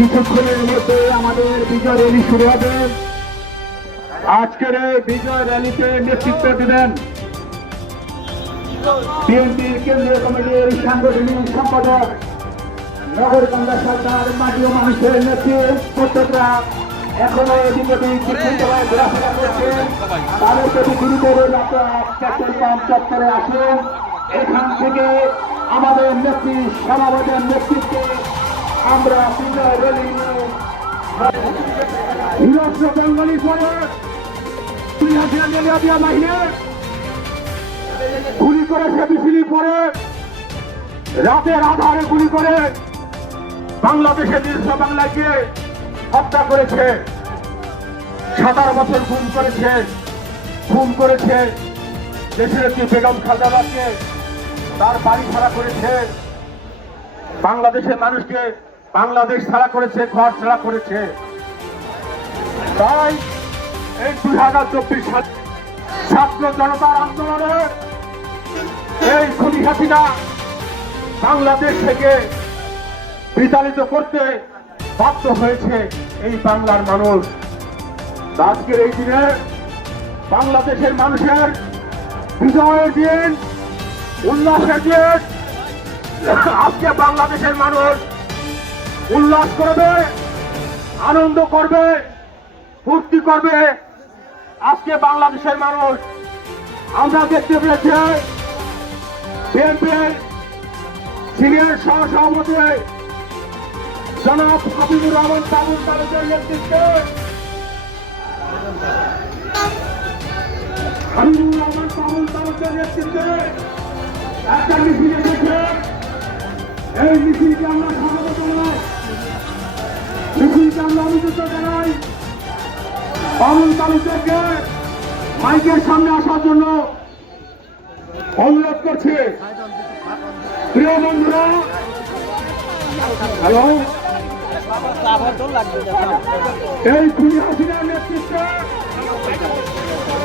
কিছুক্ষণের মধ্যে আমাদের বিজয় র্যালি শুরু হবে। আজকের এই বিজয় র্যালিতে নেতৃত্ব দেবেন বিএনপির কেন্দ্রীয় কমিটির সাংগঠনিক সম্পাদক নগরকান্দা সরকার মাটি ও মানুষের নেতৃত্বরা এখনো ঘোরাফেরা করছেন। তাদের প্রতি গুরুতর পেট্রোল পাম্প চত্বরে আসেন। এখান থেকে আমাদের নেত্রী সমাবেশের নেতৃত্বে আমরা বিজয় র্যালি হিরস্র বেঙ্গলি পরে গুলি করেছে, মিছিলি পরে রাতের আধারে গুলি করে বাংলাদেশের নির্স বাংলাকে হত্যা করেছে। 17 বছর খুন করেছে দেশের একটি বেগম খালেদাকে, তার বাড়ি ছাড়া করেছে, বাংলাদেশের মানুষকে বাংলাদেশ ছাড়া করেছে, ঘর ছাড়া করেছে। তাই এই 2024 সালে ছাত্র জনতার আন্দোলনে এই খুনি হাসিনা বাংলাদেশ থেকে বিতাড়িত করতে বাধ্য হয়েছে এই বাংলার মানুষ। আজকের এই দিনে বাংলাদেশের মানুষের বিজয়ের দিন, উল্লাসের দিন। আজকে বাংলাদেশের মানুষ উল্লাস করবে, আনন্দ করবে, ফুর্তি করবে। আজকে বাংলাদেশের মানুষ আমরা দেখতে পেয়েছি বিএনপির সিনিয়র সহসভাপতি জনাব হাবিবুর রহমান বাবুল তালুকের নেতৃত্বে একটা মিছিল এসেছে। এই মিছিলকে আমরা স্বাগত জানাই, মিছিলকে আমরা অনুরোধ জানাই বাবুল তালুককে মাইকের সামনে আসার জন্য অনুরোধ করছি। প্রিয় বন্ধুরা, হ্যালো, এই খুনি হাসিনার নেতৃত্বে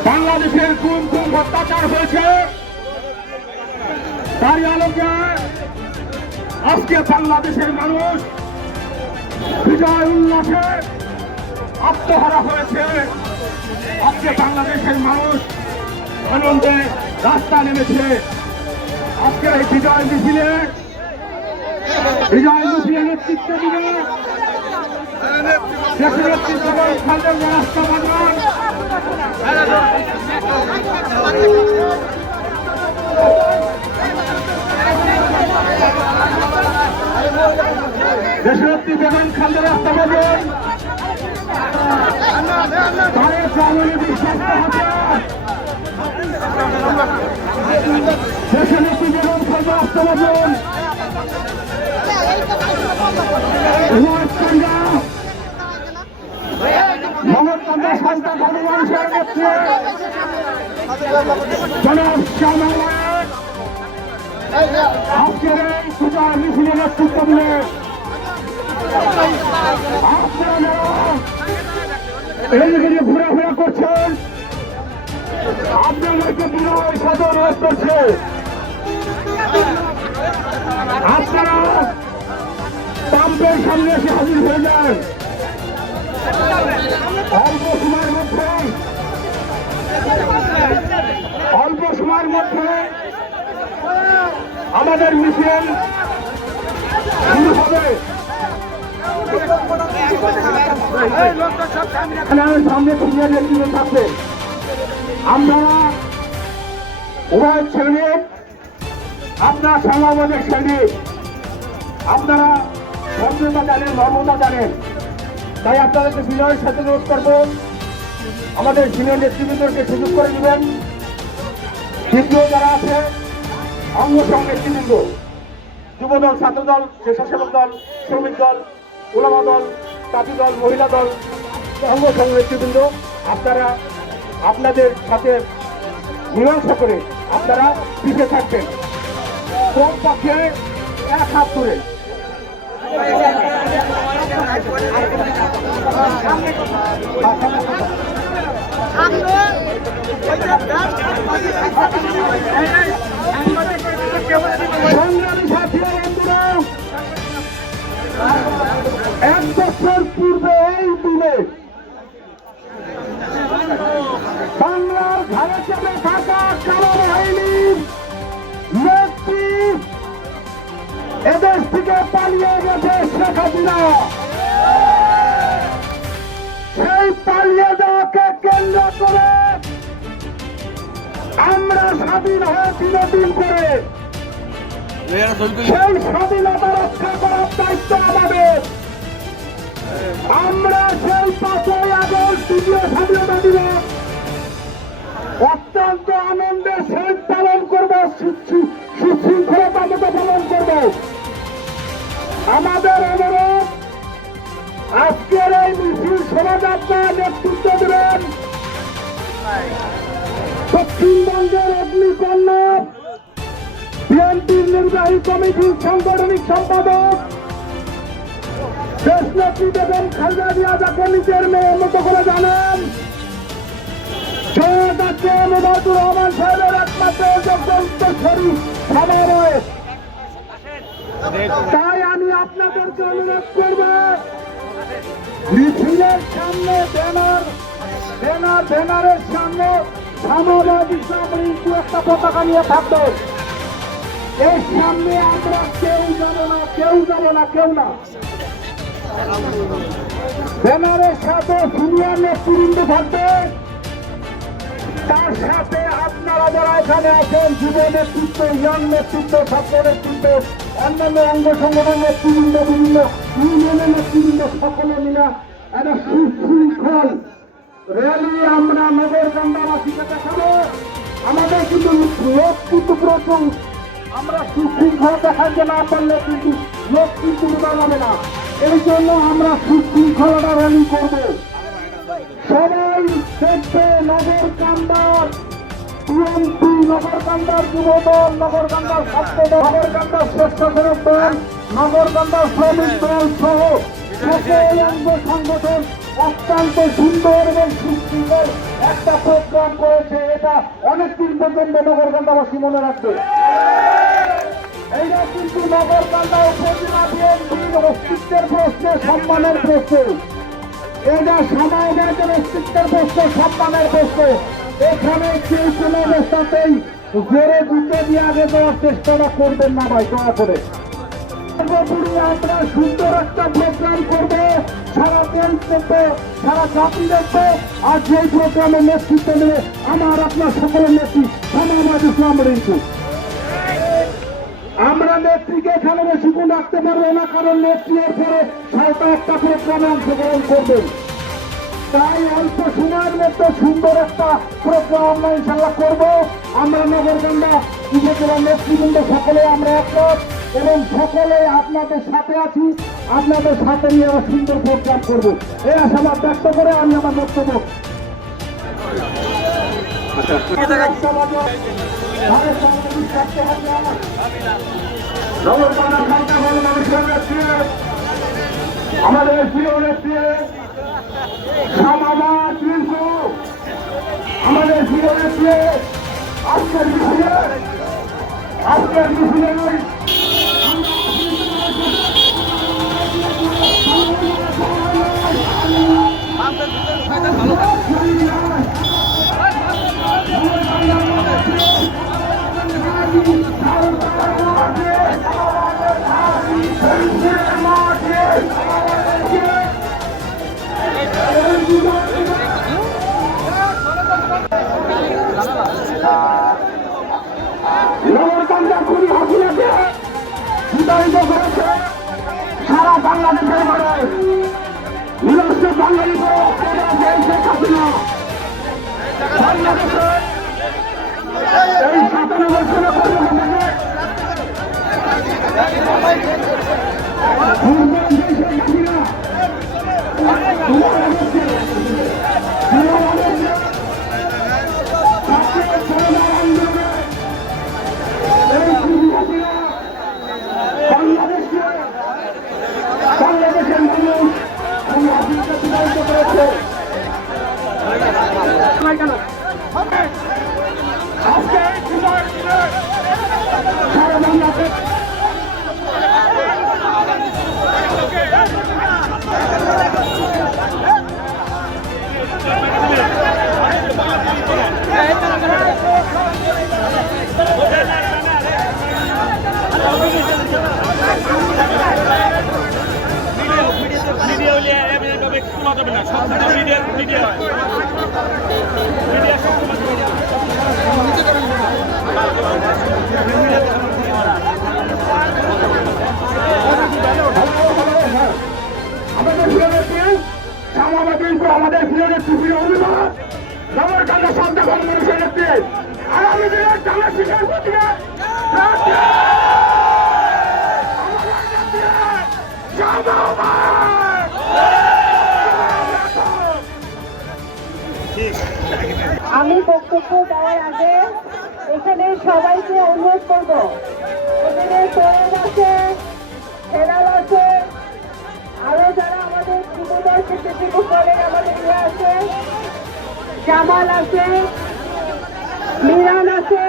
বাংলাদেশের কোন অত্যাচার হয়েছে তারই আলোকে আজকে বাংলাদেশের মানুষ বিজয় উল্লাসে আত্মহারা হয়েছে। আজকে বাংলাদেশের মানুষ আনন্দে রাস্তা নেমেছে। আজকে এই বিজয় মিছিলে নেতৃত্ব দিবে দেশের নেতৃত্ব রাস্তা বাংলার দেশরত্রী বেগম খালেদা রাস্তা বাজার তারেক রহমানের বিশ্বাস দেশরত্রী বেগম খালেদা রাস্তা বাজার নগরকান্দা সন্তান মানুষের নেত্রী জনাব শাহমাওয়াত আজকের এই পূজা মিছিলে নেতৃত্ব দিলে আপনারা ঘোরাফেরা করছেন, আপনাদেরকে বিনয় সাথে অনুরোধ করছে আপনারা পাম্পের সামনে এসে হাজির হয়ে যান। অল্প সময়ের মধ্যে আমাদের মিছিল শুরু হবে। সামনে সিনিয়র নেতৃত্ব থাকবে। আমরা উভয় শ্রেণীর, আপনার সমাবেশের শ্রেণী, আপনারা ভদ্রতা জানেন, নর্মতা জানেন। তাই আপনাদেরকে বিনয়ের সাথে অনুরোধ করবো আমাদের সিনিয়র নেতৃবৃন্দকে সুযোগ করে দিবেন। দ্বিতীয় যারা আছে অঙ্গ সংঘ নেতৃবৃন্দ, যুবদল, ছাত্রদল, স্বেচ্ছাসেবক দল, শ্রমিক দল, ওলামা দল, তাঁতি দল, মহিলা দল, অঙ্গ সংঘ নেতৃবৃন্দ, আপনারা আপনাদের সাথে মীমাংসা করে আপনারা পিছিয়ে থাকবেন। কোন পক্ষে এক হাত ধরে সংগ্রামী সাথী বন্ধুরা, মনে করে আমরা স্বাধীন হয়েছি নতুন করে, সেই স্বাধীনতা রক্ষা করার দায়িত্ব আমাদের। আমরা সেই 5ই আগস্ট দ্বিতীয় স্বাধীনতা দিবস অত্যন্ত আনন্দের সহিত পালন করব, সুশৃঙ্খলতার মতো পালন করব। আমাদের অনুরোধ, আজকের এই মিছিল শোভাযাত্রার নেতৃত্ব দেবেন পশ্চিমবঙ্গের অগ্নিকন্যা বিএনপির নির্বাহী কমিটির সাংগঠনিক সম্পাদক দেশনেত্রী বেগম খালেদা জিয়া, যাকে নিজের মেয়ের মতো করে জানেন। মুবারকুর রহমান সাহেবের একমাত্র যোগ্য উত্তরসূরি সমাবেশ। তাই আমি আপনাদেরকে অনুরোধ করব, মিছিলের সামনে ব্যানারের সামনে সামাজিক ইসলামের একটা পতাকা নিয়ে থাকবে। এর সামনে আমরা কেউ যাব না। ব্যানারের সাথে সিনিয়র নেতৃবৃন্দ থাকবে, তার সাথে আপনারা যারা এখানে আছেন, যুব নেতৃত্ব, ইয়াং নেতৃত্ব, ছাত্র নেতৃত্ব, অন্যান্য অঙ্গ সংগঠন নেতৃবৃন্দ, বিভিন্ন ইউনিয়নের নেতৃবৃন্দ, সকলে মিলে একটা সুশৃঙ্খল র্যালি আমরা নগরকান্দাবাসীকে দেখাবো। আমাদের কিন্তু লোক কিন্তু প্রচুর, আমরা সুশৃঙ্খল দেখাতে না পারলে কিন্তু লোক কিন্তু যাবে না। এই জন্য আমরা সুশৃঙ্খলতা র্যালি করবো। সবাই দেখবে নগরকান্দার বিএনপি, নগরকান্দার যুবদল, নগরকান্দার ছাত্রদল, নগরকান্দার স্বেচ্ছাসেবক দল, নগরকান্দার শ্রমিক দল সহ সকল অঙ্গ সংগঠন অত্যন্ত সুন্দর এবং সুশৃঙ্খল একটা প্রোগ্রাম করেছে। এটা অনেকদিন পর্যন্ত নগরকান্দাবাসী মনে রাখবে। এইটা কিন্তু নগরকান্দা উপজেলা বিএনপির অস্তিত্বের প্রশ্নে, সম্মানের প্রশ্নে, এটা সমাজের অস্তিত্বের প্রশ্ন, সম্মানের প্রশ্ন। এখানে কেউ কোনো অবস্থাতেই জোরে দুটো দিয়ে আগে দেওয়ার চেষ্টাটা করবেন না ভাই, দয়া করে। সর্বোপরি আমরা সুন্দর একটা প্রোগ্রাম করবো, সারা দেশ দেখবো, সারা জাতি দেখবো। আর যেই প্রোগ্রামের নেতৃত্ব নেবে আমার আপনার সকলের নেত্রী সামাজিক ইসলাম রিঙ্কু। আমরা নেত্রীকে এখানে বেশিক্ষণ রাখতে পারবো না, কারণ নেত্রী এর পরে সালটা একটা প্রোগ্রামে অংশগ্রহণ করবেন। তাই অল্প সময়ের মধ্যে সুন্দর একটা প্রোগ্রাম আমরা ইনশাল্লাহ করবো। আমরা নগরকান্দা উপজেলার নেতৃবৃন্দ সকলে আমরা একমত এবং সকলে আপনাদের সাথে আছি, আপনাদের সাথে নিয়ে আমরা সুন্দর প্রোগ্রাম করবো, এই আশাবাদ ব্যক্ত করে আমি আমার বক্তব্য আমাদের প্রিয় নেত্রী সমাজ, আমাদের প্রিয় নেত্রী আজকের মিছিলে নগরকান্দা খুবই হাসিনাকে বিতাড়িত করেছে সারা বাংলাদেশের মানুষ। নিজস্ব বাঙালি শেখ হাসিনা বাংলাদেশে এই 97 বছরের বাংলাদেশের মানুষ বিতাড়িত করেছে। আজকে সারা বাংলাদেশ ভিডিও বলা যাবে না, সব মিডিয়া মিডিয়া মিডিয়া আমাদের প্রিয় নেত্রী আমাদের প্রিয় নেত্রী প্রিয় অভিভাবক সবার কাছে সন্ধ্যা মানুষের নেত্রী আগামী দিনের জানা শিক্ষার প্রতি আমি বক্তব্য দেওয়ার আগে এখানে সবাইকে অনুরোধ করব, এখানে তরুণ আছে, হেলাল আছে, আরো যারা আমাদের যুবদল থেকে শুরু করে আমাদের ইয়ে আছে, জামাল আছে, মিরান আছে,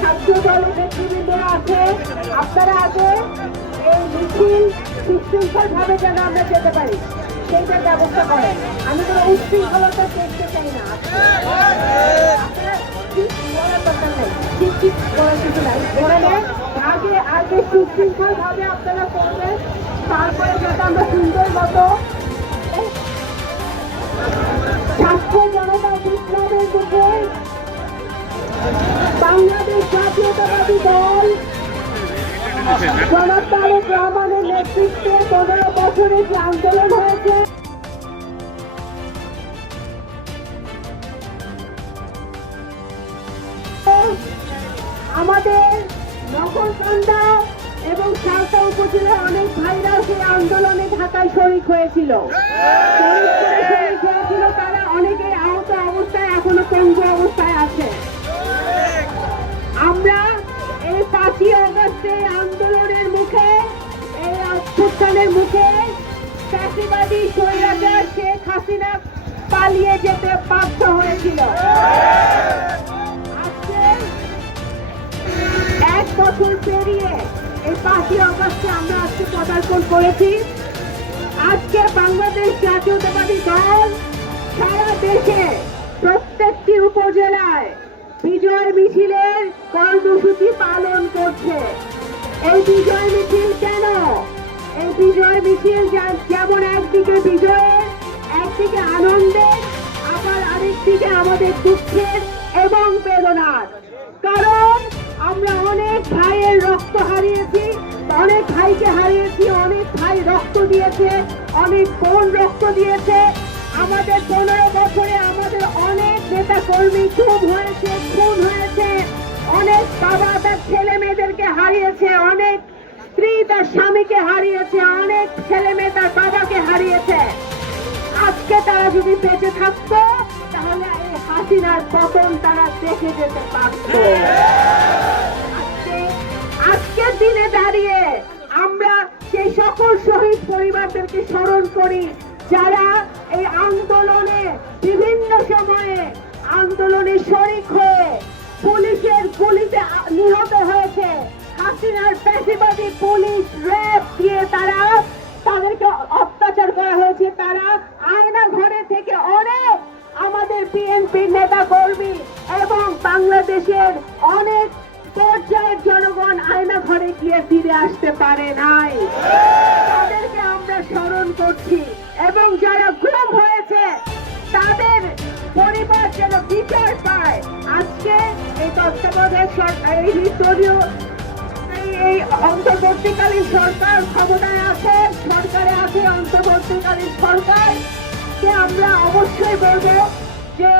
ছাত্র দলের নেতৃবৃন্দরা আছে। আপনারা আগে এই মিছিল সুশৃঙ্খল ভাবে যেন আমরা যেতে পারি সেইটার ব্যবস্থা করেন। আমি কোনো উচ্ছৃঙ্খলতা দেখতে চাই না। আপনারা ঠিক বলার দরকার নেই, ঠিক ঠিক করার কিছু নাই। এখানে আগে আগে সুশৃঙ্খল ভাবে আপনারা করবেন, তারপরে যাতে আমরা সুন্দর মতো ছাত্র জনতা বিপ্লবের মুখে বাংলাদেশ জাতীয়তাবাদী দল জনাব তারেক রহমানের নেতৃত্বে 15 বছরে যে আন্দোলন হয়েছে আমাদের নগরকান্দা এবং সালতা উপজেলার অনেক ভাইরা সেই আন্দোলনে ঢাকায় শরিক হয়েছিল। তারা অনেকে আহত অবস্থায় এখনো পঙ্গু অবস্থায় আছে। আমরা এই 5ই আগস্টে আন্দোলনের মুখে, এই অভ্যুত্থানের মুখে ফ্যাসিবাদী স্বৈরাচার শেখ হাসিনা পালিয়ে যেতে বাধ্য হয়েছিল। আজকে 1 বছর পেরিয়ে এই 5ই আগস্টে আমরা আজকে পদার্পণ করেছি। আজকে বাংলাদেশ জাতীয়তাবাদী দল সারা দেশে প্রত্যেকটি উপজেলায় বিজয় মিছিলের কর্মসূচি পালন করছে। এই বিজয় মিছিল কেন? এই বিজয় মিছিল যেমন একদিকে বিজয়ের, একদিকে আনন্দের, আবার আরেকদিকে আমাদের দুঃখের এবং বেদনার। কারণ আমরা অনেক ভাইয়ের রক্ত হারিয়েছি, অনেক ভাইকে হারিয়েছি, অনেক ভাই রক্ত দিয়েছে, অনেক বোন রক্ত দিয়েছে। আমাদের 15 বছরে আমাদের অনেক নেতা কর্মী খুন হয়েছে, খুন হয়েছে, অনেক বাবা তার ছেলে মেয়েদেরকে হারিয়েছে, অনেক স্ত্রী তার স্বামীকে হারিয়েছে, অনেক ছেলে মেয়ে তার বাবাকে হারিয়েছে। আজকে তারা যদি বেঁচে থাকতো তাহলে এই হাসিনার পতন তারা দেখে যেতে পারত। আজকের দিনে দাঁড়িয়ে আমরা সেই সকল শহীদ পরিবারদেরকে স্মরণ করি যারা এই আন্দোলনে বিভিন্ন সময়ে আন্দোলনে শরিক হয়ে পুলিশের গুলিতে নিহত হয়েছে। হাসিনার ফ্যাসিবাদী পুলিশ র্যাব দিয়ে তাদেরকে অত্যাচার করা হয়েছে। তারা আয়না ঘরে থেকে অনেক আমাদের বিএনপির নেতা কর্মী এবং বাংলাদেশের অনেক পর্যায়ের জনগণ আয়না ঘরে গিয়ে ফিরে আসতে পারে নাই। তাদেরকে আমরা স্মরণ করছি এবং যারা গুম হয়েছে তাদের পরিবার যেন বিচার পায়। আজকে এই তত্ত্বাবধায়ক সরকার, এই অন্তর্বর্তীকালীন সরকার ক্ষমতায় আছে, সরকারে আছে অন্তর্বর্তীকালীন সরকারকে আমরা অবশ্যই বলবো যে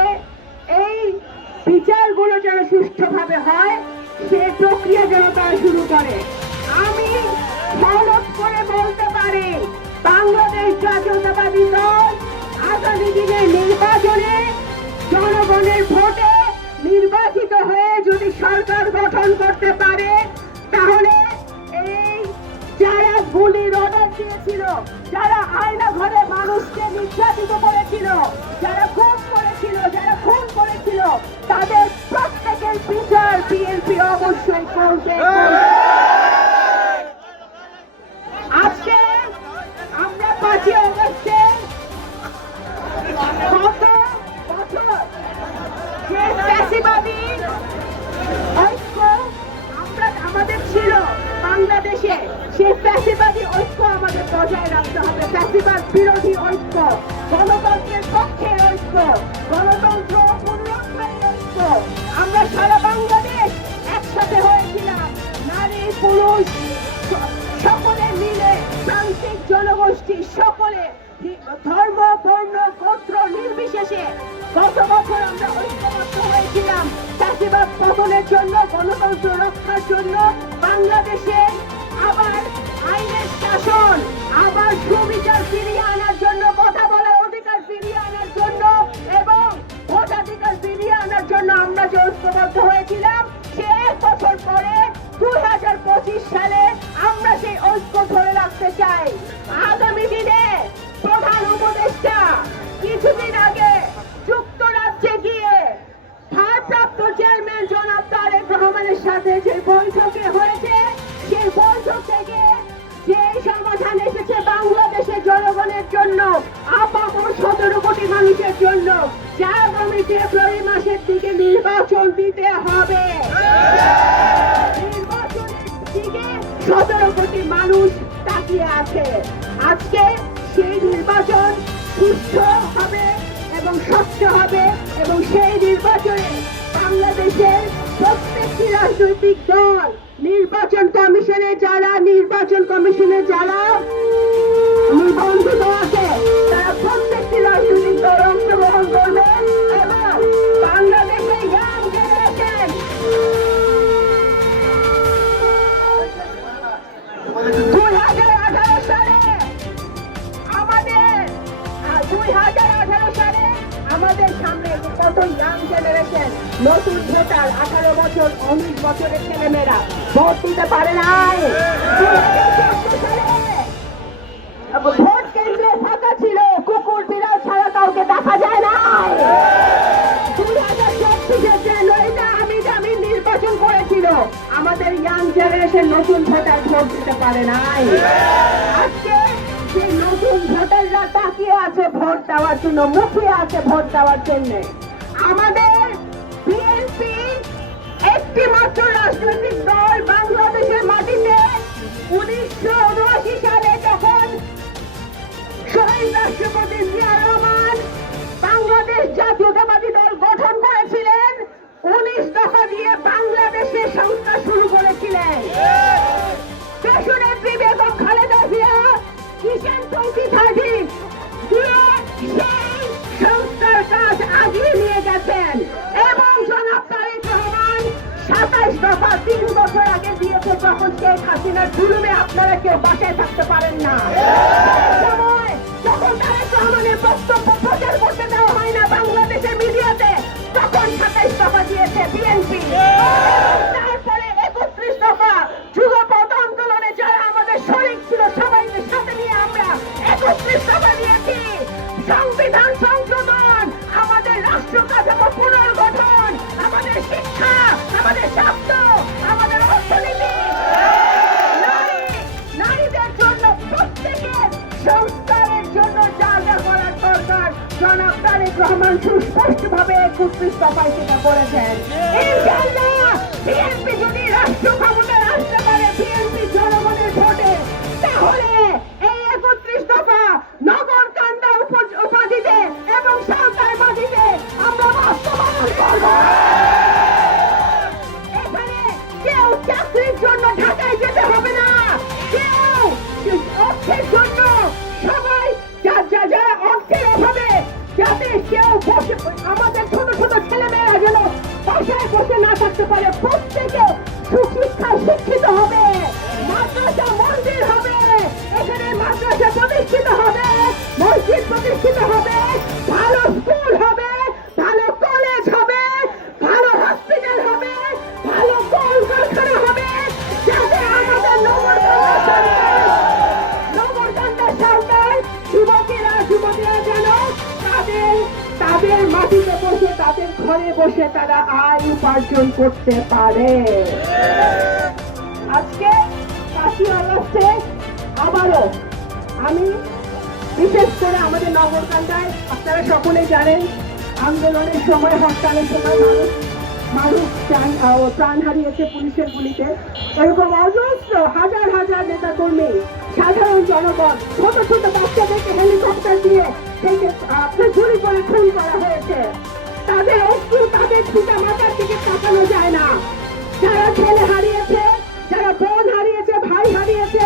এই বিচারগুলো যেন সুষ্ঠুভাবে হয়, সে প্রক্রিয়া যেন তারা শুরু করে। আমি সনদ করে বলতে পারি বাংলাদেশ জাতীয়তাবাদী দল আগামী দিনের নির্বাচনে জনগণের ভোটে নির্বাচিত হয়ে যদি সরকার গঠন করতে পারে তাহলে এই যারা গুলির অর্ডার দিয়েছিল, যারা আয়না ঘরে মানুষকে নির্যাতিত করেছিল, যারা খুন করেছিল, যারা খুন করেছিল, তাদের প্রত্যেকের বিচার বিএনপি অবশ্যই করবে। আজকে আমরা 5ই আগস্টে গত বছর যে ফ্যাসিবাদী ঐক্য আমাদের ছিল বাংলাদেশে, সেই ফ্যাসিবাদী ঐক্য আমাদের বজায় রাখতে হবে। ফ্যাসিবাদ বিরোধী ঐক্য, ধর্ম, বর্ণ, গোত্র নির্বিশেষে গত বছর আমরা ঐক্যবদ্ধ হয়েছিলাম চাষিবাদ পতনের জন্য, গণতন্ত্র রক্ষার জন্য, বাংলাদেশে আবার আইনের শাসন, আবার সুবিচার ফিরিয়ে আনার জন্য, কথা বলার অধিকার ফিরিয়ে আনার জন্য এবং ভোটাধিকার ফিরিয়ে আনার জন্য আমরা যে ঐক্যবদ্ধ হয়েছিলাম, সে 1 বছর পরে 2025 সালে আমরা সেই ঐক্য ধরে রাখতে চাই। আগামী দিনে প্রধান উপদেষ্টা কিছুদিন আগে যুক্তরাজ্যে গিয়ে ভারপ্রাপ্ত চেয়ারম্যান জনাব তারেক রহমানের সাথে যে বৈঠকে হয়েছে, সেই বৈঠক থেকে যে সমাধান এসেছে বাংলাদেশের জনগণের জন্য, আপাতত 17 কোটি মানুষের জন্য, যা আগামী ফেব্রুয়ারি মাসের দিকে নির্বাচন দিতে হবে। নির্বাচনের দিকে 17 কোটি মানুষ তাকিয়ে আছে। আজকে সেই নির্বাচন সুস্থ হবে এবং স্বচ্ছ হবে এবং সেই নির্বাচনে বাংলাদেশের প্রত্যেকটি রাজনৈতিক দল, নির্বাচন কমিশনে যারা নিবন্ধিত আছে, তারা প্রত্যেকটি রাজনৈতিক দল অংশগ্রহণ করবে এবং বাংলাদেশে ইয়াং জেনারেশন 2018 সালে আমাদের সামনে কত ইয়াং জেনারেশন, নতুন ভোটার, 18 বছর 19 বছরের ছেলেমেয়েরা ভোট দিতে পারে নাই। 2014 সালে ভোট কেন্দ্রে ফাঁকা ছিল, কুকুর বিড়াল ছাড়া কাউকে দেখা যায় না। 2024 জানুয়ারিতে আমি নির্বাচন করেছিল, আমাদের ইয়াং জেনারেশন নতুন ভোটার ভোট দিতে পারে নাই। আজকে যে নতুন ভোটাররা তাকিয়ে আছে ভোট দেওয়ার জন্য, মুখিয়ে আছে ভোট দেওয়ার জন্য। আমাদের বিএনপি একটি মাত্র রাজনৈতিক দল বাংলাদেশের মাটিতে 1979 সালে যখন শহীদ রাষ্ট্রপতি জিয়া রহমান বাংলাদেশ জাতীয়তাবাদী দল গঠন করেছিলেন, 19 দফা দিয়ে বাংলাদেশের সংস্কার শুরু করেছিলেন। দেশনেত্রী বেগম খালেদা জিয়া কিষাণ চৌকি 30 দিয়ে সেই সংস্কার কাজ আগিয়ে নিয়ে গেছেন এবং জনাব তারেক রহমান 27 দফা 3 বছর আগে দিয়েছে, যখন শেখ হাসিনার জুলুমে আপনারা কেউ বাসায় থাকতে পারেন না। সময় যখন তারেক রহমানের বক্তব্য প্রচার করতে দেওয়া হয় না বাংলাদেশের মিডিয়াতে, তখন 27 দফা দিয়েছে বিএনপি। তারপরে 31 দফা যুগপৎ আন্দোলনে যারা আমাদের শরীক ছিল সবাইকে সাথে নিয়ে আমরা 31 দফা দিয়েছি। সংবিধান সংশোধন, আমাদের রাষ্ট্র কাঠামো পুনর্গঠন, আমাদের শিক্ষা, আমাদের স্বাস্থ্য, আমাদের অর্থনীতি, নারীদের জন্য প্রত্যেকের সংস্কারের জন্য যা যা করার দরকার জনাব তারেক রহমান সুস্পষ্টভাবে 31 দফায় সেটা করেছেন। ইনশাআল্লাহ বিএনপি যদি রাষ্ট্র ক্ষমতায় আসতে পারে বিএনপি জনগণের ভোটে, তাহলে এই 31 দফা নগরকান্দা উপাধিতে এবং সরকার মাটিতে আমরা বাস্তবায়ন করব। এখানে কেউ চাকরির জন্য ঢাকায় যেতে হবে না, কেউ অর্থের জন্য, সবাই যারা অর্থের অভাবে যাতে কেউ বসে, আমাদের ছোট ছোট ছেলেমেয়েরা যেন বাসায় বসে না থাকতে পারে, প্রত্যেকে সুশিক্ষায় শিক্ষিত হবে, মাদ্রাসা মন্দির হবে, এখানে মাদ্রাসা প্রতিষ্ঠিত হবে, মসজিদ প্রতিষ্ঠিত হবে, ভালো স্কুল হবে, ভালো কলেজ হবে, ভালো হসপিটাল হবে, ভালো কলকারখানা হবে, যাতে আমাদের নগরকান্দা সরকার যুবতীরা যেন তাদের মাটিতে বসে, তাদের ঘরে বসে তারা আয় উপার্জন করতে পারে। আজকে 5ই আগস্টে আবারও আমি বিশেষ করে আমাদের নগরকান্দায়, আপনারা সকলেই জানেন, আন্দোলনের সময়, হরতালের সময় মানুষ প্রাণ হারিয়েছে পুলিশের গুলিতে। এরকম অজস্র হাজার হাজার নেতা কর্মী, সাধারণ জনগণ, ছোট ছোট বাচ্চাদেরকে হেলিকপ্টার দিয়ে আপনার গুলি করে খুন করা হয়েছে। তাদের অস্ত্র, তাদের পিতা মাতার দিকে তাকানো যায় না। যারা ছেলে হারিয়েছে, যারা বোন হারিয়েছে, ভাই হারিয়েছে,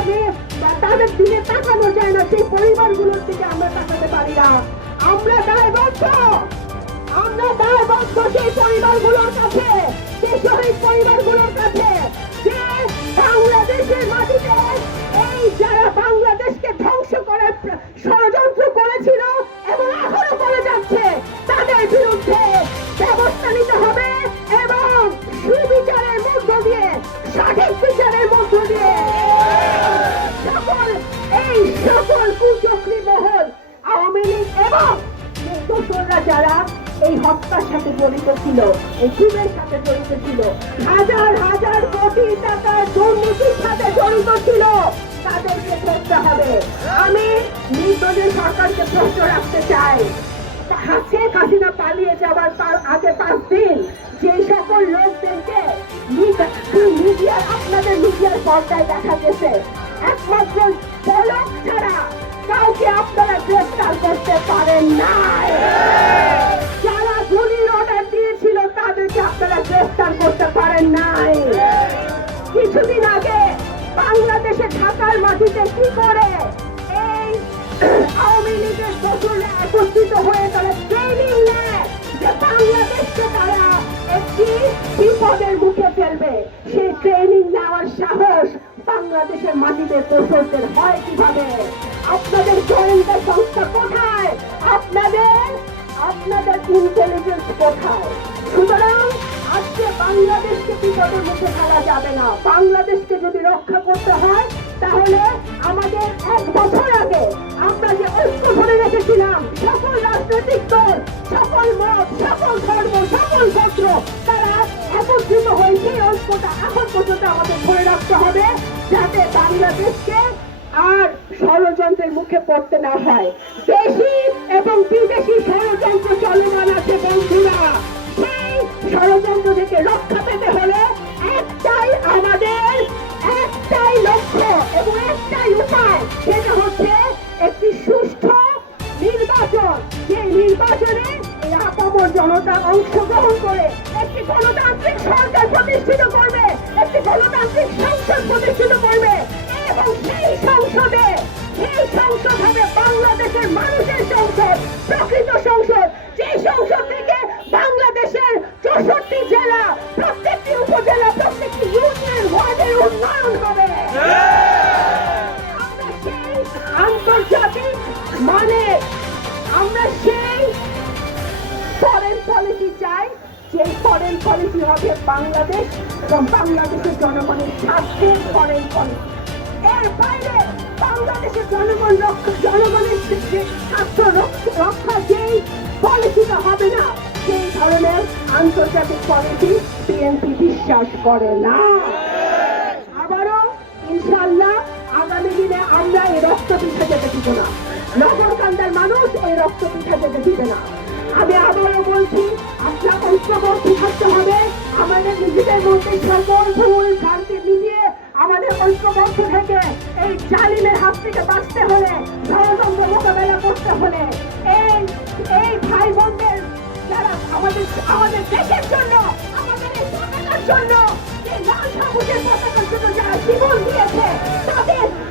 তাদের দিকে তাকানো যায় না। সেই পরিবারগুলোর দিকে আমরা তাকাতে পারি। না। আমরা দায়বদ্ধ, আমরা দায়বদ্ধ সেই পরিবারগুলোর কাছে, সেই শহীদ পরিবারগুলোর কাছে, যে বাংলাদেশের মাটিতে এই যারা বাংলাদেশকে ধ্বংস করার ষড়যন্ত্র করেছিল এবং এখনো করে যাচ্ছে, তাদের বিরুদ্ধে ব্যবস্থা নিতে হবে এবং সুবিচারের মধ্য দিয়ে, সঠিক বিচারের মধ্য দিয়ে সকল কুচক্রী মহল, আওয়ামী লীগ এবং দোসররা যারা এই হত্যার সাথে জড়িত ছিল, এই খুনের সাথে জড়িত ছিল, হাজার হাজার কোটি টাকার দুর্নীতির সাথে জড়িত ছিল, তাদেরকে ধরতে হবে। আমি নির্দলীয় সরকারকে প্রশ্ন রাখতে চাই, শেখ হাসিনা পালিয়ে যাওয়ার আগে 5 দিন যে সকল লোকদেরকে মিডিয়ার, আপনাদের মিডিয়ার পর্দায় দেখা গেছে, একমাত্র পলক ছাড়া কাউকে আপনারা গ্রেফতার করতে পারেন নাই। যারা গুলির অর্ডার দিয়েছিল তাদেরকে আপনারা গ্রেফতার করতে পারেন নাই। কিছুদিন আগে বাংলাদেশে ঢাকার মাটিতে কি করে এই আওয়ামী লীগের দোসররা একত্রিত হয়ে তারা ট্রেনিং নেয় যে বাংলাদেশকে তারা একটি বিপদের মুখে ফেলবে, সেই ট্রেনিং নেওয়ার সাহস বাংলাদেশের মাটিতে দোসরদের হয় কিভাবে? আপনাদের গোয়েন্দা সংস্থা কোথায়? আপনাদের ইন্টেলিজেন্স কোথায়? সুতরাং আজকে বাংলাদেশকে বিপদের মুখে ফেলা যাবে না। বাংলাদেশকে যদি রক্ষা করতে হয় তাহলে আমাদের 1 বছর আগে আমরা যে ঐক্য ধরে রেখেছিলাম, সকল রাজনৈতিক দল, সকল মত, সকল ধর্ম, সকল গোত্র, তারা একত্রিত হয়ে সেই ঐক্যটা এখন পর্যন্ত আমাদের ধরে রাখতে হবে, যাতে বাংলাদেশকে আর ষড়যন্ত্রের মুখে পড়তে না হয়। দেশি এবং বিদেশি ষড়যন্ত্র চলমান আছে বন্ধুরা, সেই ষড়যন্ত্র থেকে রক্ষা পেতে হলে একটাই লক্ষ্য এবং একটাই উপায়, সেটা হচ্ছে একটি সুষ্ঠু নির্বাচন। যে নির্বাচনে এই আপামর জনতা অংশগ্রহণ করে একটি গণতান্ত্রিক সরকার প্রতিষ্ঠিত করবে, একটি গণতান্ত্রিক সংসদ প্রতিষ্ঠিত করবে এবং সেই সংসদ হবে বাংলাদেশের মানুষের সংসদ, প্রকৃত সংসদ, যে সংসদ থেকে বাংলাদেশের 64 জেলা, প্রত্যেকটি উপজেলা, প্রত্যেকটি ইউনিয়ন ওয়ার্ডের উন্নয়ন হবে। আমরা সেই আন্তর্জাতিক আমরা সেই ফরেন পলিসি চাই, যে ফরেন পলিসি হবে বাংলাদেশ এবং বাংলাদেশের জনগণের স্বার্থের ফরেন পলিসি। এর বাইরে বাংলাদেশের জনগণের স্বার্থ রক্ষা যেই পলিসিটা হবে না, সেই ধরনের আন্তর্জাতিক পলিসি বিএনপি বিশ্বাস করে না। আবারও ইনশাআল্লাহ আগামী দিনে আমরা এই রক্ত পিঠে যেতে দিব না, নগরকান্দার মানুষ এই রক্ত পিঠে যেতে দিবে না। আমি আবারও বলছি, আপনার ঐক্যবদ্ধ থাকতে হবে। আমাদের নিজেদের মধ্যে সকল ভুল ভ্রান্তি মিলিয়ে আমাদের ঐক্যবদ্ধ থেকে এই জালিমের হাত থেকে বাঁচতে হলে, ষড়যন্ত্র মোকাবেলা করতে হলে, এই ভাই বোনদের যারা আমাদের দেশের জন্য, আমাদের এই পতাকার জন্য, এই লাল সবুজের পতাকার জন্য যারা জীবন দিয়েছে,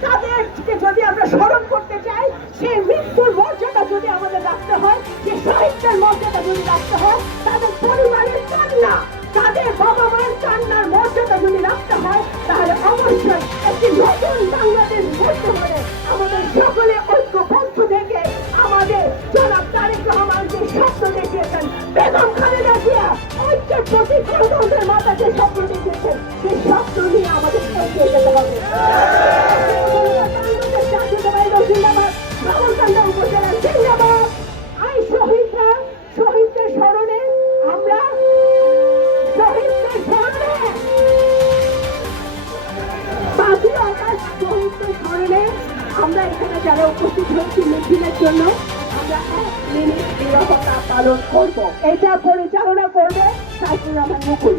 তাদেরকে যদি আমরা স্মরণ করতে চাই, সেই মৃত্যুর মর্যাদা যদি আমাদের রাখতে হয়, যে শহীদদের মর্যাদা যদি রাখতে হয়, তাদের পরিবারের কান্না, তাদের বাবা মায়ের কান্নার মর্যাদা যদি রাখতে হয়, তাহলে অবশ্যই একটি নতুন বাংলাদেশ গড়তে হলে আমাদের সকলে ঐক্যবদ্ধ থেকে আমাদের জনাব তারেক রহমান যে স্বপ্ন দেখিয়েছেন, বেগম খালেদা জিয়া ঐক্যের প্রতি গণতন্ত্রের মাতা যে স্বপ্ন দেখিয়েছেন, সেই স্বপ্ন নিয়ে আমাদের এগিয়ে যেতে হবে। উপজেলার জিন্দাবাদ। এই শহীদদের স্মরণে আমরা শহীদদের স্মরণে আমরা এখানে যারা উপস্থিত হয়েছি মিছিলের জন্য আমরা 1 মিনিট নীরবতা পালন করব। এটা পরিচালনা করবে সাইফুর রহমান মুকুল।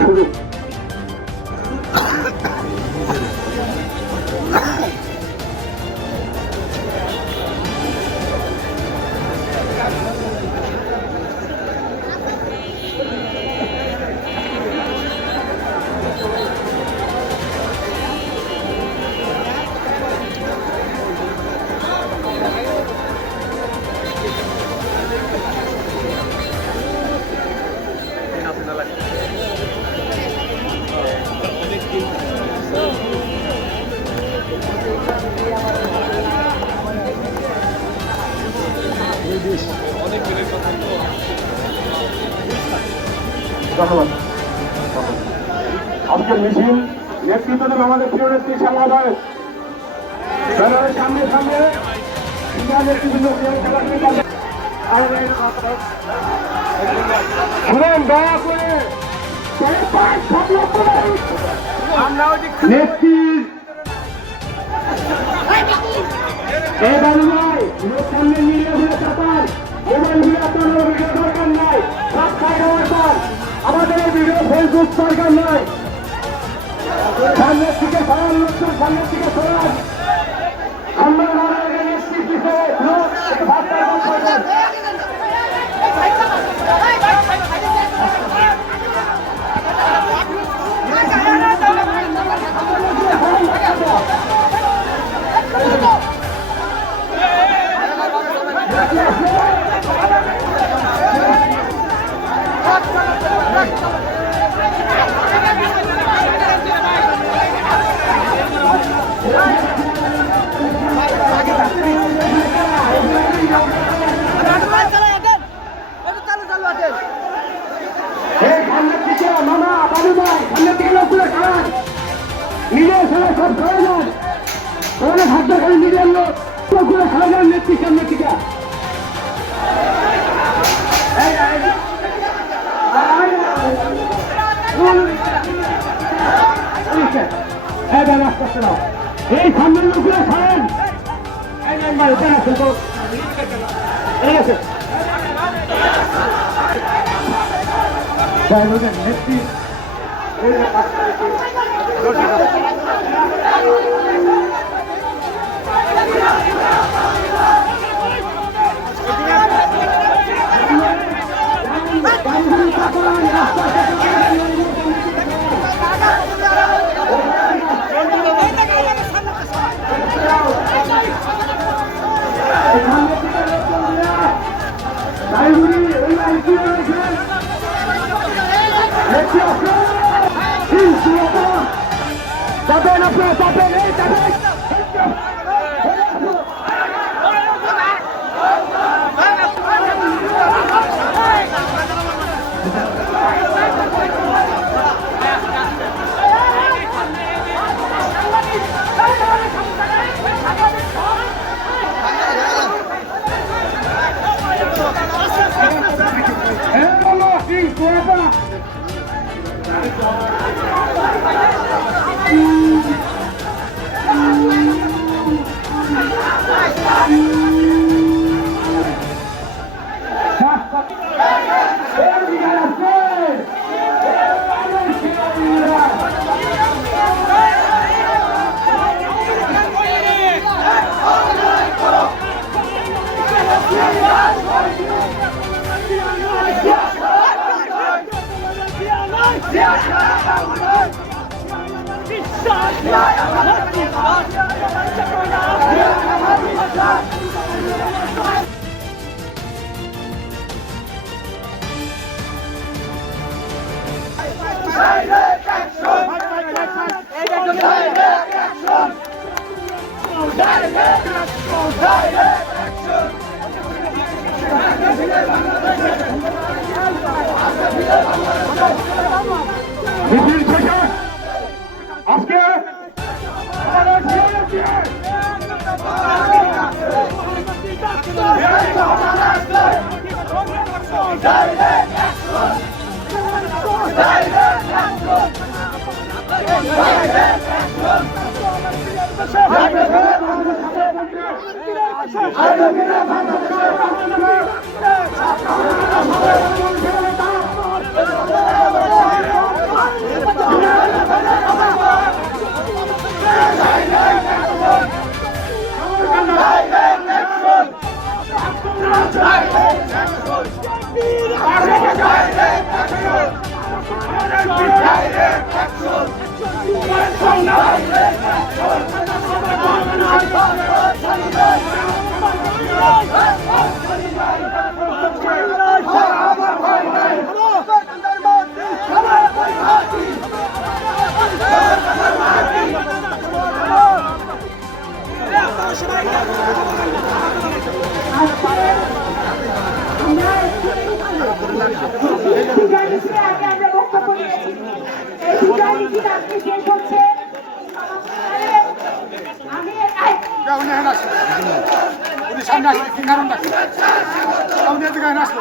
শুরু। ধন্যবাদ। আজকের মিছিল নেতৃত্ব দেন আমাদের প্রিয় নেত্রী শ্যামা ভাই। ব্যানারের সামনে সামনে শুনেন, দয়া করে নেত্রীর এই বাড়ি নয়, সামনে নিয়ে ঘুরে চাপান মোবাইল গুলো আপনার ভিডিও দরকার নাই, সব খাই হওয়ার পর আমাদের এই ভিডিও ফেসবুক দরকার নয়। সামনের থেকে সরান, লোকজন সামনের থেকে সরান। সম্মান করার আগে নেত্রী পিছিয়ে লোক ভাবতে করবেন। মামা বাবু ভাই সামনে থেকে লোকগুলো খারাপ নিজের সঙ্গে সব সরে যান, ওখানে ভাবতে খালি নিজের লোকগুলো সরে যান নেত্রীর সামনে থেকে। এই সামনের লোকগুলো সরেন, নেত্রী Tapen আপনারা, tapen, এই tapen। মিছিল শেষে আজকে আমরা উনি এখানে আসলো উনি সামনে আসলে কি কারণ রাখি উনি এদিকে এখানে আসলো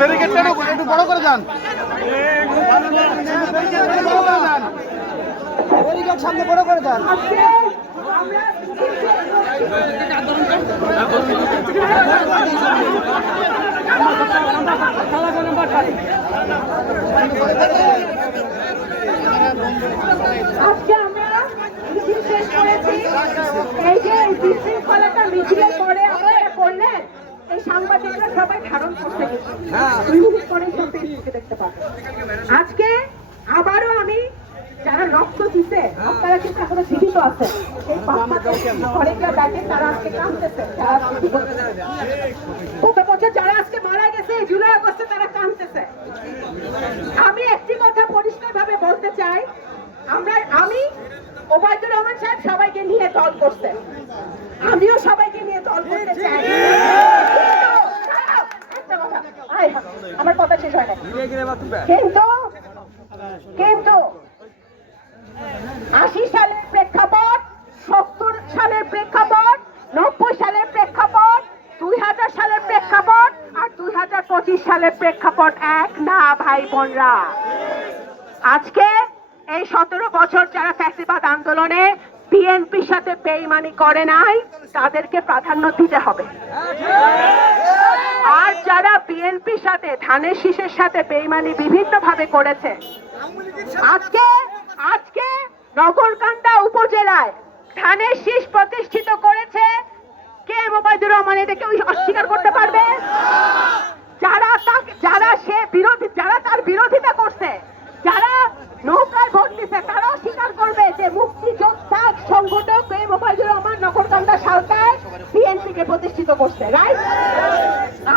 ব্যারিকেডটা একটু বড় করে যান ব্যারিকেড সামনে বড় করে যান আজকে আমরা মিছিল শেষ করেছি এই যে বিশৃঙ্খলাটা মিছিলের পরে আপনারা করলেন এই সাংবাদিকরা সবাই ধারণ করতে গেছে 2 মিনিট পরে সব ফেসবুকে দেখতে পাবেন আজকে আবারও আমি যারা রক্ত দিতে আপনারা কিন্তু এখনো জীবিত আছেন এই অনেকটা ব্যাটে তারা আজকে কাঁদতেছে গত বছর যারা আজকে মারা গেছে জুলাই আগস্টে তারা কাঁদতেছে আমি একটি কথা পরিষ্কার ভাবে বলতে চাই আমি ওবায়দুর রহমান সাহেব সবাইকে নিয়ে দল করছে আমিও সবাইকে নিয়ে দল করতে চাই আমার কথা শেষ হয় না কিন্তু 80 সালের প্রেক্ষাপট 70 সালের প্রেক্ষাপট 90 সালের প্রেক্ষাপট 2000 সালের প্রেক্ষাপট আর 2025 সালের প্রেক্ষাপট এক না ভাই বোনরা আজকে এই 17 বছর যারা ফ্যাসিবাদ আন্দোলনে বিএনপির সাথে বেইমানি করে নাই তাদেরকে প্রাধান্য দিতে হবে আর যারা বিএনপির সাথে ধানের শীষের সাথে বেইমানি বিভিন্ন ভাবে করেছে আজকে নগরকান্দা উপজেলায় ধানের শীষ প্রতিষ্ঠিত করেছে কে ওবায়দুর রহমান এটাকে অস্বীকার করতে পারবে যারা তার বিরোধিতা করছে যারা নৌকায় ভোট দিচ্ছে তারাও স্বীকার করবে যে মুক্তিযোদ্ধা সংগঠক ওবায়দুর রহমান নগরকান্দা সরকার বিএনপিকে প্রতিষ্ঠিত করছে রাইট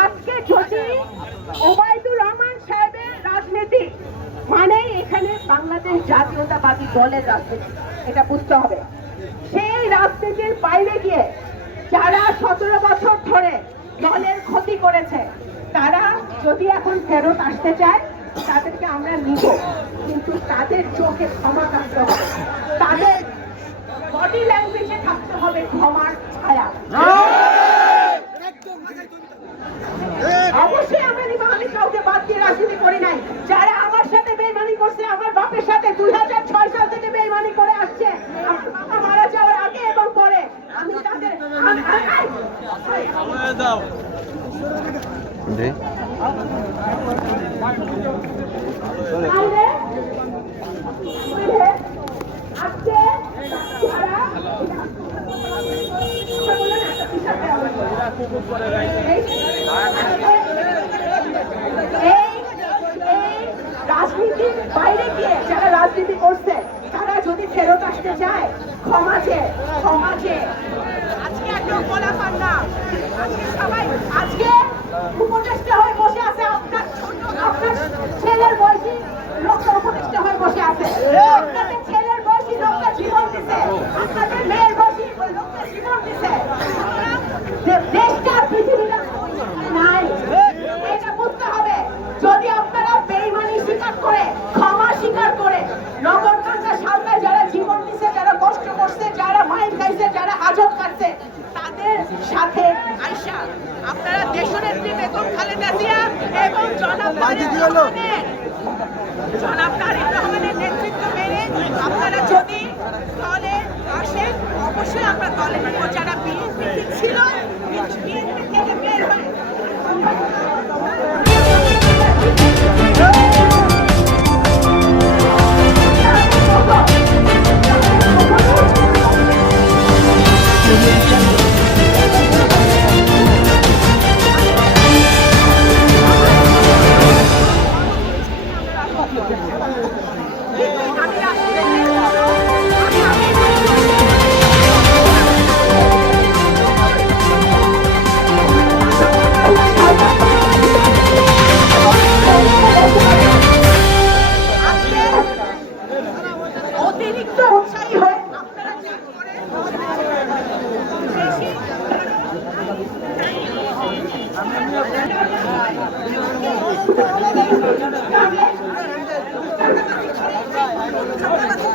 আজকে যদি ওবায়দুর রহমান সাহেবের রাজনীতি মানে এখানে বাংলাদেশ জাতীয়তাবাদী দলের রাজনীতি এটা বুঝতে হবে সেই রাজনীতির বাইরে গিয়ে যারা 17 বছর ধরে দলের ক্ষতি করেছে তারা যদি এখন ফেরত আসতে চায় তাদেরকে আমরা নিব কিন্তু তাদের চোখে ক্ষমা থাকতে হবে তাদের বডি ল্যাঙ্গুয়েজে থাকতে হবে ক্ষমার ছায়া অবশ্যই আমরা নিব আমি কাউকে বাদ দিয়ে রাজনীতি করি নাই যারা আমার সাথে বেইমানি করছে আমার বাপের সাথে 2006 সাল থেকে বেইমানি করে আসছে আমার বাবা মারা যাওয়ার আগে এবং পরে আমি তাদের দাও আজকে রাজনীতির বাইরে গিয়ে যারা রাজনীতি করছে তারা যদি ফেরত আসতে চায় সমাজে আজকে একদম বলা পান না আজকে সবাই আজকে উপদেষ্টা হয়ে বসে আছে আপনার ছেলের বয়সী লোকটা উপদেষ্টা হয়ে বসে আছে, আপনাদের ছেলের বয়সী লোকটা জীবন দিছে, আপনাদের মেয়ের বয়সী লোকটা জীবন দিছে। দেশটা পৃথিবীটা নাই, এটা বুঝতে হবে। যদি আপনারা বেইমানি স্বীকার করে, ক্ষমা স্বীকার করে, নগরকান্দা সামনে যারা জীবন দিছে, যারা কষ্ট করছে, যারা মাইর খাইছে, যারা আজব কাটছে, তাদের সাথে আইসা আপনারা দেশনেত্রী বেগম খালেদা জিয়া এবং জনাব তারেক রহমানের নেতৃত্ব মেনে আপনারা যদি দলে আসেন, অবশ্যই আমরা দলে নেব। যারা বিএনপি ছিল কিন্তু বিএনপি থেকে বের হয়ে অতিরিক্ত উৎসাহী হয়ে আপনারা যা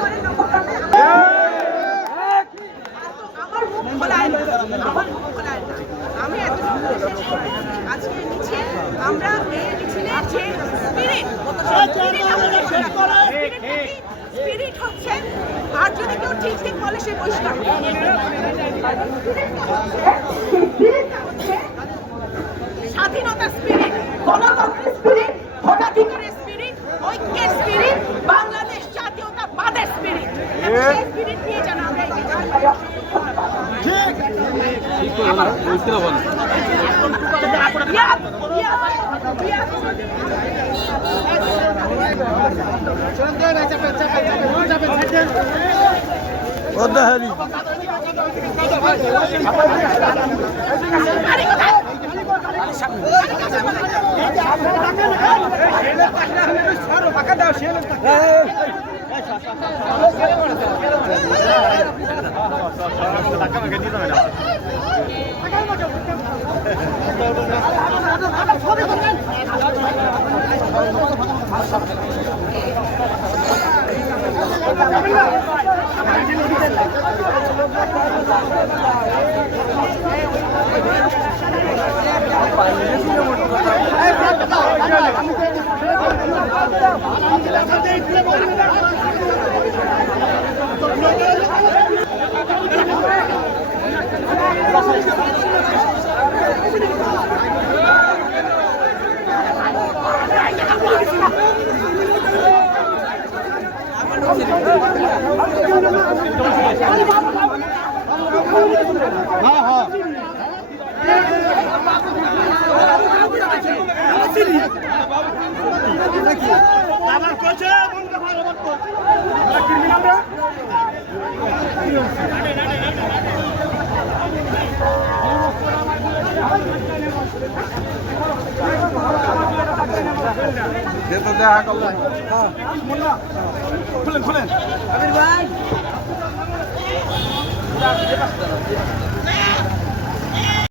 করেন আমার মুখ খোলায় না, আমার মুখ খোলায় না। আমি এত আজকে মিছিল, আমরা এই মিছিলের যে স্পিরিট হচ্ছে, আর যদি কেউ ঠিক ঠিক বলে সে পরিষ্কার স্বাধীনতার স্পিরিট, গণতন্ত্রের স্পিরিট, ভোটাধিকারের স্পিরিট, ঐক্যের স্পিরিট, বাংলাদেশ জাতীয়তাবাদের স্পিরিট। সেই স্পিরিট নিয়ে যেন আমরা এগিয়ে যাই। খুলেন খুলেন